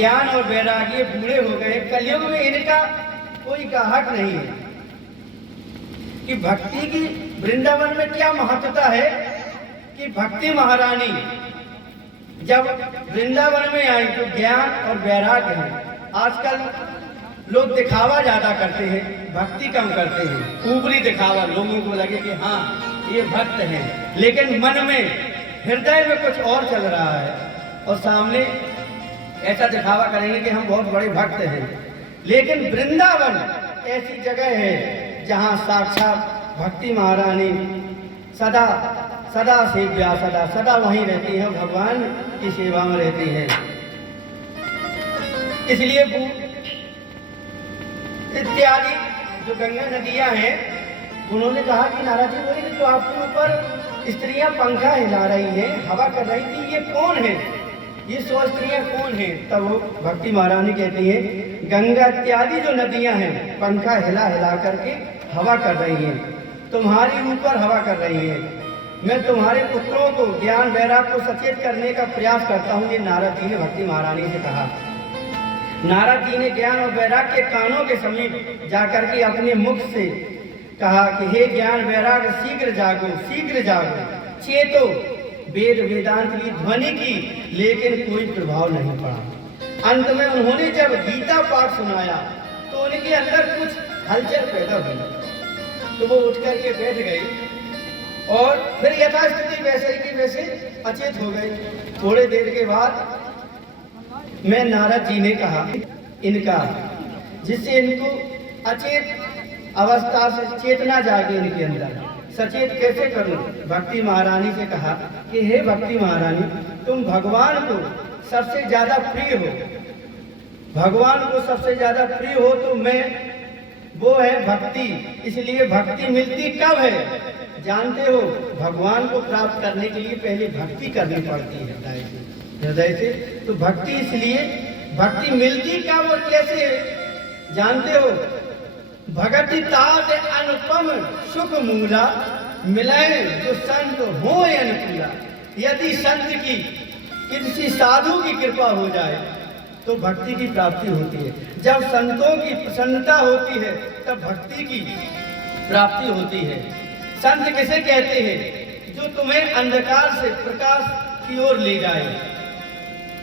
ज्ञान और वैराग्य बूढ़े हो गए, कलयुग में इनका कोई गाहक नहीं है कि भक्ति की वृंदावन में क्या महत्वता है कि भक्ति महारानी जब वृंदावन में आई तो ज्ञान और वैराग्य है। आजकल लोग दिखावा ज्यादा करते हैं, भक्ति कम करते हैं। ऊपरी दिखावा, लोगों को लगे कि हाँ ये भक्त हैं, लेकिन मन में हृदय में कुछ और चल रहा है और सामने ऐसा दिखावा करेंगे कि हम बहुत बड़े भक्त हैं। लेकिन वृंदावन ऐसी जगह है जहाँ साक्षात भक्ति महारानी सदा सदा सेव्या, सदा सदा वहीं रहती हैं, भगवान की सेवा में रहती हैं। इसलिए इत्यादि जो गंगा नदियां हैं, उन्होंने कहा कि नारद जी बोले कि जो आपके ऊपर स्त्रियां पंखा हिला रही हैं, हवा कर रही थी, ये कौन है? ये 100 स्त्रियां कौन हैं? तब वो भक्ति महारानी कहती है गंगा इत्यादि जो नदियां हैं पंखा हिला हिला करके हवा कर रही हैं, तुम्हारी ऊपर हवा कर रही है। मैं तुम्हारे पुत्रों को ज्ञान वैराग को सचेत करने का प्रयास करता हूँ। ये नारद जी ने भक्ति महारानी से कहा। नारद जी ने ज्ञान और वैराग के कानों के समीप जाकर के अपने मुख से कहा कि हे ज्ञान वैराग शीघ्र जागो, शीघ्र जागो, चेतो। वेद वेदांत की ध्वनि की, लेकिन कोई प्रभाव नहीं पड़ा। अंत में उन्होंने जब गीता पाठ सुनाया तो उनके अंदर कुछ हलचल पैदा हुई, तो वो उठ करके बैठ गई और फिर यथास्थिति वैसे की वैसे अचेत हो गई। थोड़े देर के बाद मैं नारद जी ने कहा इनका, जिससे इनको अचेत अवस्था से चेतना जागे इनके अंदर, सचेत कैसे करूं? भक्ति महारानी से कहा कि हे भक्ति महारानी, तुम भगवान को सबसे ज्यादा प्रिय हो, भगवान को सबसे ज्यादा प्रिय हो तो मैं वो है भक्ति। इसलिए भक्ति मिलती कब है? जानते हो, भगवान को प्राप्त करने के लिए पहले भक्ति करनी पड़ती है हृदय से, हृदय से। तो भक्ति, इसलिए भक्ति मिलती कब और कैसे जानते हो? भगति तात अनुपम सुख मूला, मिलाए जो संत हो अनुकूला। यदि संत की, किसी साधु की कृपा हो जाए तो भक्ति की प्राप्ति होती है। जब संतों की प्रसन्नता होती है तब भक्ति की प्राप्ति होती है। संत किसे कहते हैं? जो तुम्हें अंधकार से प्रकाश की ओर ले जाए,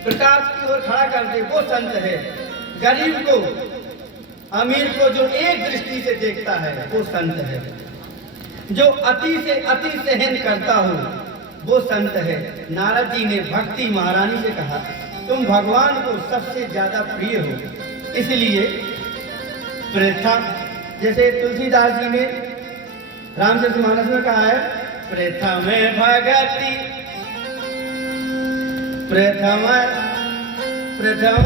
प्रकाश की ओर खड़ा कर दे, वो संत है। गरीब को, अमीर को जो एक दृष्टि से देखता है वो संत है। जो अति से अति सहन करता हो वो संत है। नारद जी ने भक्ति महारानी से कहा तुम भगवान को सबसे ज्यादा प्रिय हो, इसलिए प्रथा, जैसे तुलसीदास जी ने रामचरितमानस में कहा है, प्रथम भगति प्रथम प्रथम